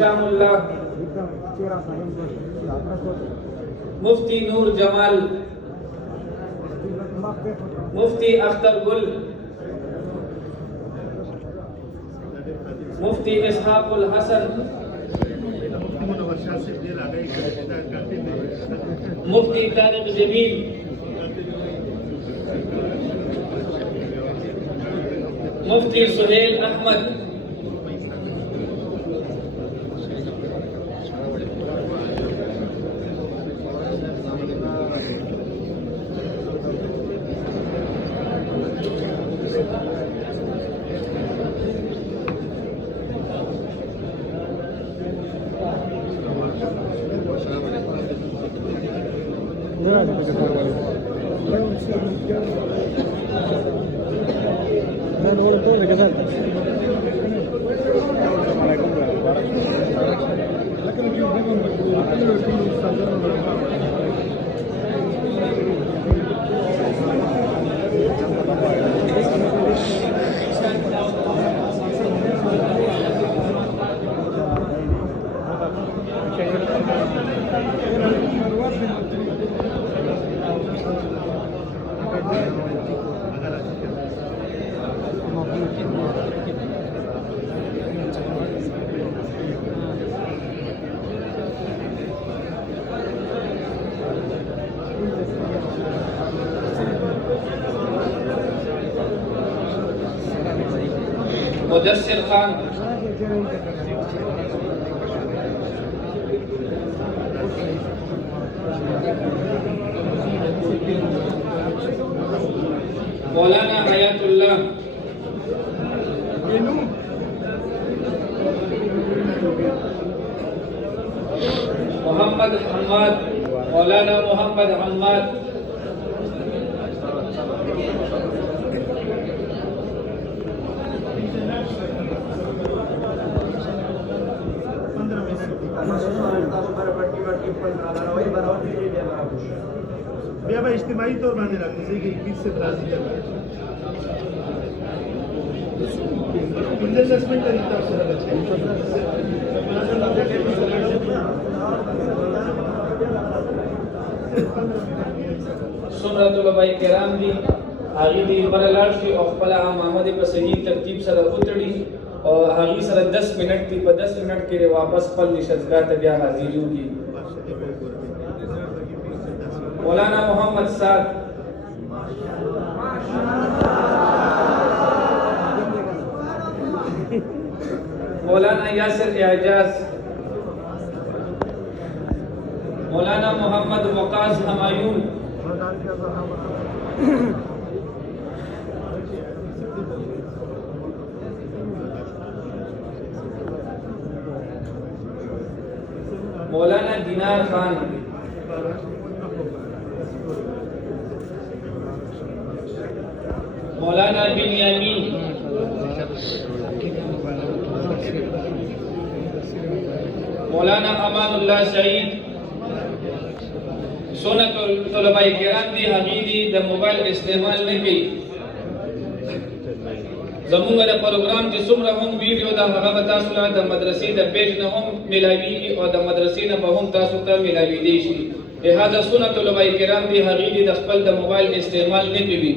हिशाम उल्लाह, मुफ्ती नूर जमाल, मुफ्ती अख्तर गुल, मुफ्ती इसहाकुल हसन, मुफ्ती तारिक जमील, मुफ्ती सुहेल अहमद, मुदस्सिर खान, मौलाना हयातुल्लाह, मोहम्मद हम्माद, मौलाना मोहम्मद हम्माद, भैया भाई इज्तिमाई तौर पर रखते हैं कि 21 से राजी कर रहे हैं 10 मिनट तरीका से सुन्नतुल्लाह किराम दी आगे दी बरलार शी और फला मोहम्मद पे सही तरतीब सर उतड़ी और आगे सर 10 मिनट थी पर 10 मिनट के लिए वापस पल निशजगा तबिया हाजिर होगी। मौलाना मोहम्मद साद, मौलाना यासिर एजाज, मौलाना मोहम्मद वकास हमायून, मौलाना दिनार खान, मौलाना बिनयामीन, मौलाना अमानुल्लाह सईद। सुन्नतुल्लाह किराम दी हमीदी द मोबाइल इस्तेमाल न की जमुंगा द प्रोग्राम जे सुमरा हम वीडियो दा हगा बता सुला द मदरसे द पेज न हम मिलावी और द मदरसे न बहुम तासु ता मिलावी देशी लिहाजा सुन्नतुल्लाह किराम दी हमीदी द खपल द मोबाइल इस्तेमाल न की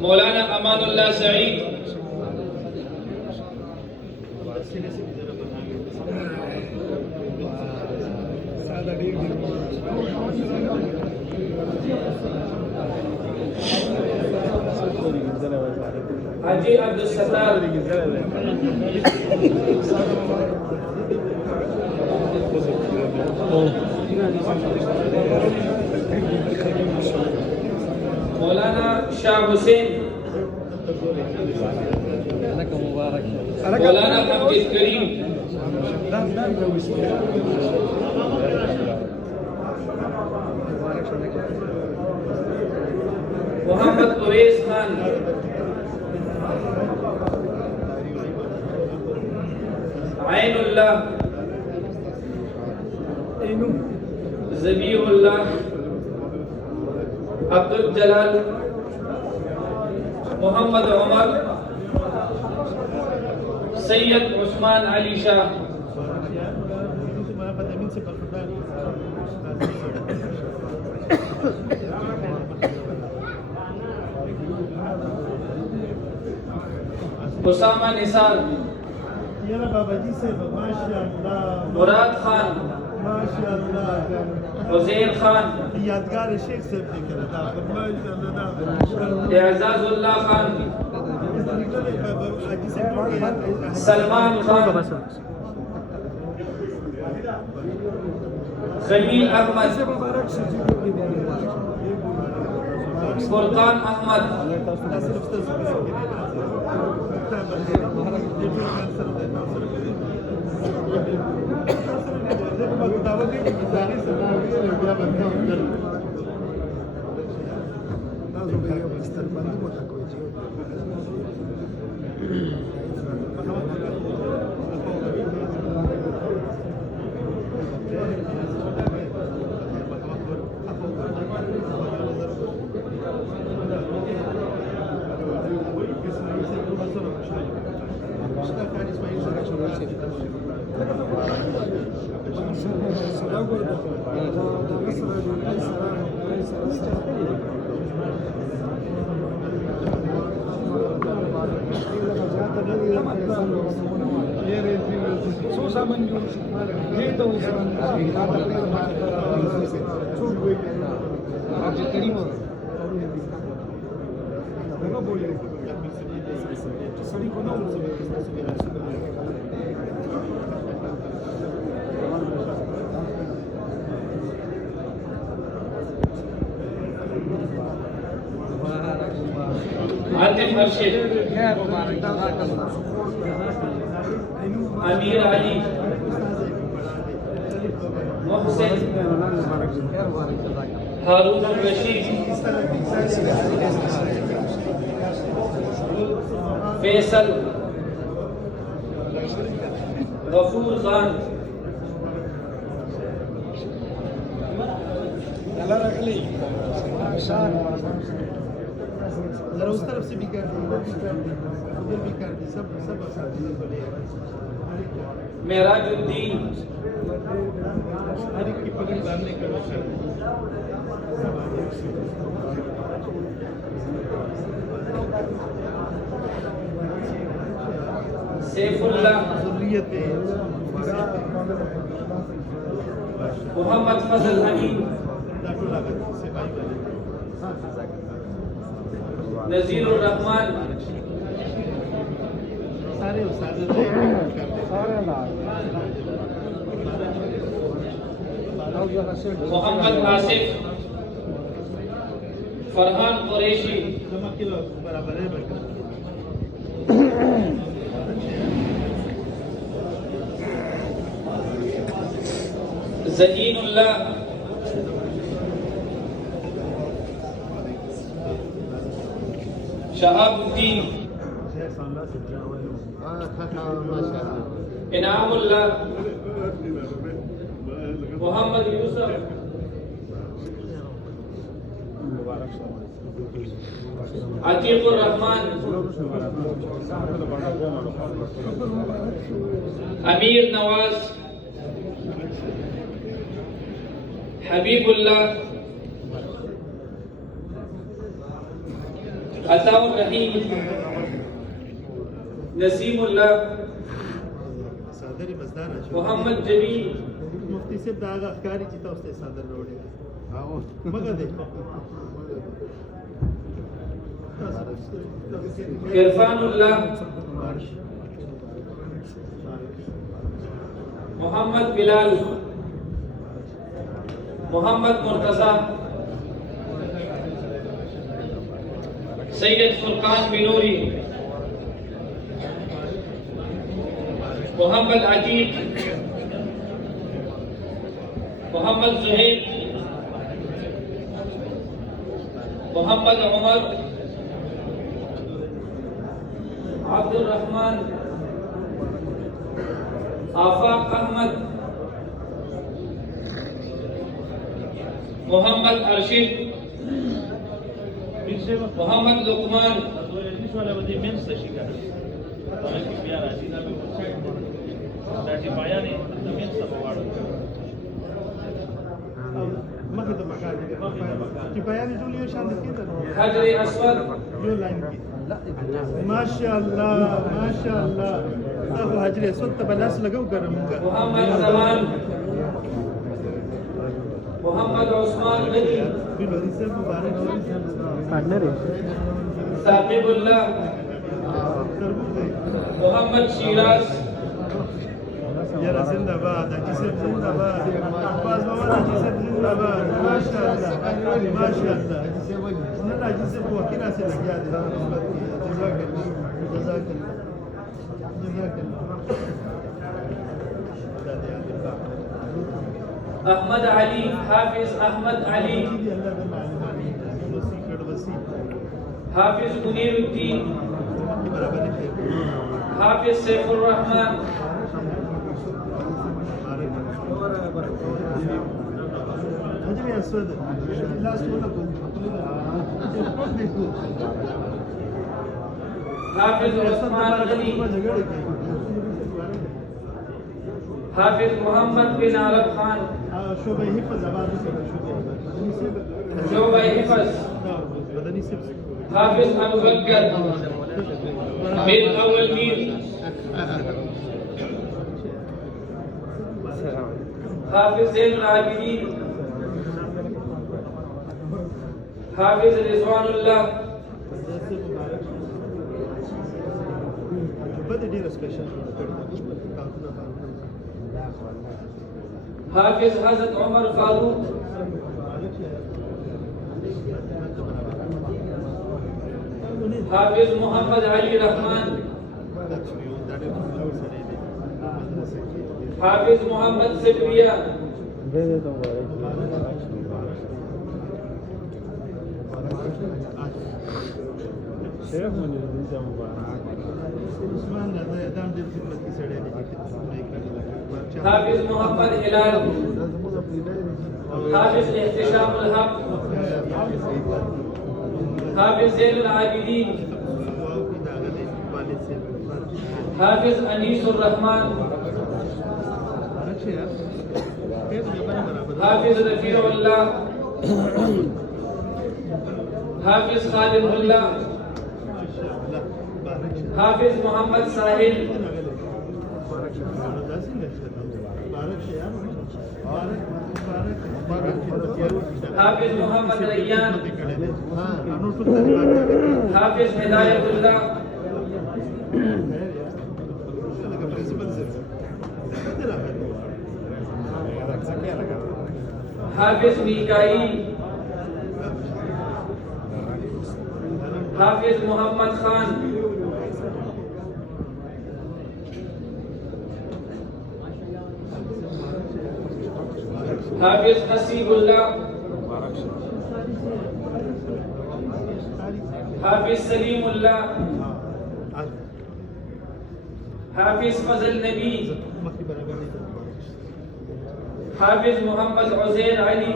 मौलाना अमानुल्लाह सईद, हाजी अब्दुल सत्तार, मौलाना शाह हुसैन, मौलाना अब्दुल करीम, मोहम्मद उवैस खान, आइनुल्लाह, ज़बीहुल्लाह, अब्दुल जलाल, मोहम्मद उमर, सैयद उस्मान अली शाह, उसामा निसार, मुराद खान, उज़ैर खान, यादगार शेख साहब एजाजुल्लाह खान, सलमान खान, खलील अहमद, फुरकान अहमद, आतिफ अर्शिद, अमीर अली, मोहसिन, हारून रशीद, फैसल, गफूर खान, जरा उस तरफ से भी कर दी, उधर भी कर दी, सब मेराजुद्दीन, हर एक की पकड़ बांधने का सैफुल्लाह, मोहम्मद फजल अमीन, नजीरुर रहमान, मोहम्मद आसिफ, फरहान कुरैशी, ज़हीनुल्लाह, शहाबुद्दीन, इनामुल्लाह, मोहम्मद यूसुफ, अतीकुर रहमान, अमीर नवाज, हबीबुल्लाह, अताउर रहीम, नसीमुल्लाह, मोहम्मद जमील, मुफ्ती से दागा कारी चिता उससे सादर रोड़े मगर देखो इरफानुल्लाह, मोहम्मद बिलाल, मोहम्मद मुर्तजा, सैयद फुरकान बिनूरी, मोहम्मद अतीक, मोहम्मद जुहैब, मोहम्मद उमर, अब्दुल रहमान, आफाक अहमद, मोहम्मद अरशिद, मोहम्मद लुकमान, مخې ته مکان دی چې بیان ټول یو شان دي کېدل حجر اسود یو لاین کې ماشاءالله ماشاءالله دا خو حجر اسود ته بلاس لګو ګرم محمد زمان محمد عثمان غنی بلوري صاحب مبارک پارتنر ثاقب الله محمد شیراز یاره زنده‌باد حاجي صاحب زنده‌باد باز محمد حاجي صاحب زنده‌باد ماشاءالله ماشاءالله نن حاجي صاحب وکیل سره لګیا دي جزاک الله جزاک الله جزاک الله احمد علی حافظ احمد علی حافظ منیر الدین حافظ سیف الرحمن حجر اسود لاس ولا حافظ عثمان غنی حافظ محمد بن عرب خان شعبہ حفظ آباد شعبہ حفظ بدنی سے حافظ ابو بکر بن اول میر حافظ زین العابدین حافظ رضوان اللہ بده ډیر سپیشل حافظ حضرت عمر فاروق حافظ محمد علی رحمان حافظ محمد زکریا شیخ منیر الدین مبارک عثمان دام ډیر خدمت کی سړی دی حافظ محمد هلال حافظ احتشام الحق حافظ زین العابدین حافظ انیس الرحمن حافظ رفیع اللہ حافظ خالد اللہ حافظ محمد ساحل حافظ محمد ریان حافظ ہدایت اللہ حافظ میکائی حافظ محمد خان حافظ حسیب اللہ حافظ سلیم اللہ حافظ فضل نبی حافظ محمد عزیر علی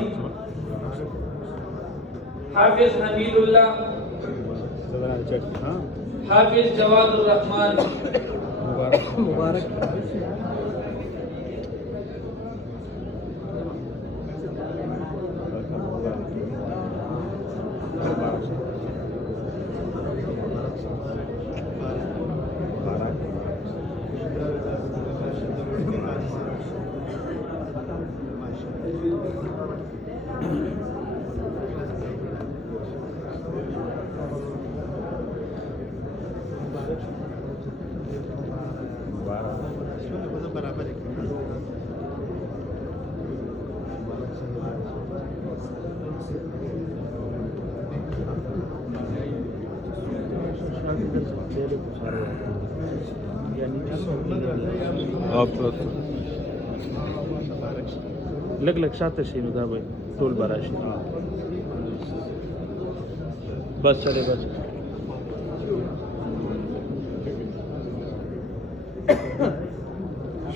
حافظ حمید اللہ حافظ جواد الرحمن مبارک برابر ہے لگ لگ شاته شي نو دا به ټول براشي بس چلے بس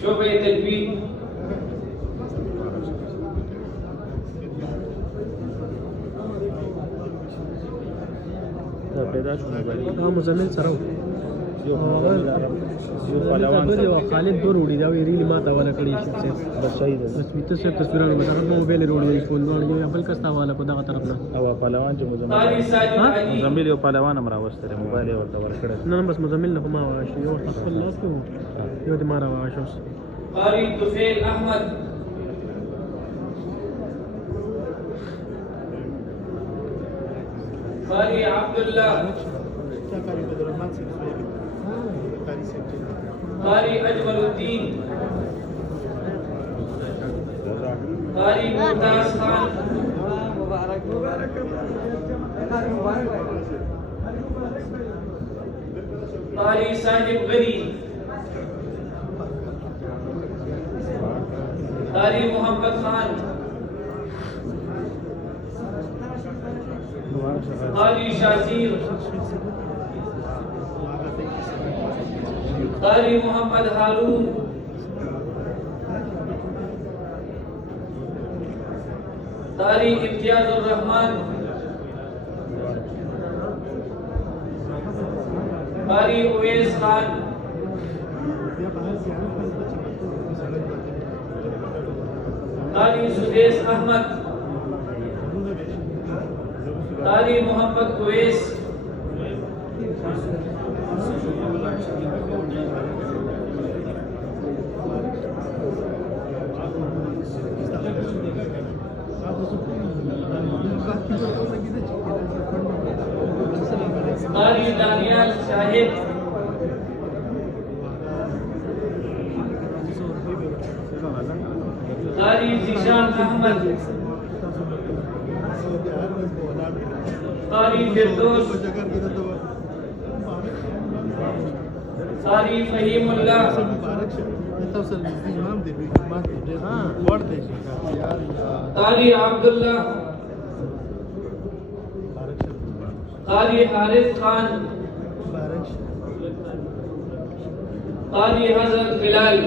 شعبہ تجوید دا پیدا شو دا مزمل سره یو یو پهلوان خالد دور وړي دا ویری ما تا والا کړی شي بس صحیح ده بس میته صرف تصویرونه به هغه موبایل وروړي فون وروړي خپل کستا والا په دغه طرف نه او پهلوان چې قاری ساجد علي مزمل یو پهلوان هم راوستره موبایل یې ورته ورکړی نه بس مزمل نه ما واشي یو خپل لاس کې یو د مارا واشوس قاری طفیل احمد قاری عبداللہ قاری اجمل الدین قاری ممتاز خان قاری ساجد غنی قاری محمد خان قاری شازیر قاری محمد ہارون قاری امتیاز الرحمن قاری اویس خان قاری سدیس احمد قاری محمد اویس قاری دانیال شاہد قاری زیشان احمد قاری فردوس قاری فہیم اللہ قاری عبداللہ قاری حارث خان قاری حضرت بلال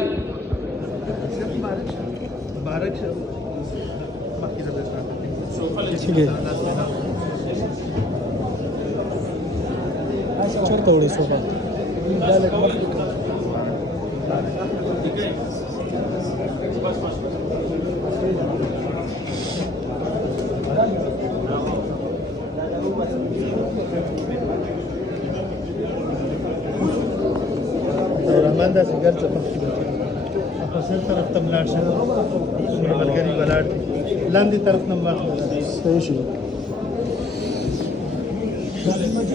ٹھیک ہے چرته وړي صوفه رحمان دا څنګه څه پخې ده افسر طرف ته ملاړ شه ملګری بلاړ لاندې طرف نه واخله صحیح شي Gracias.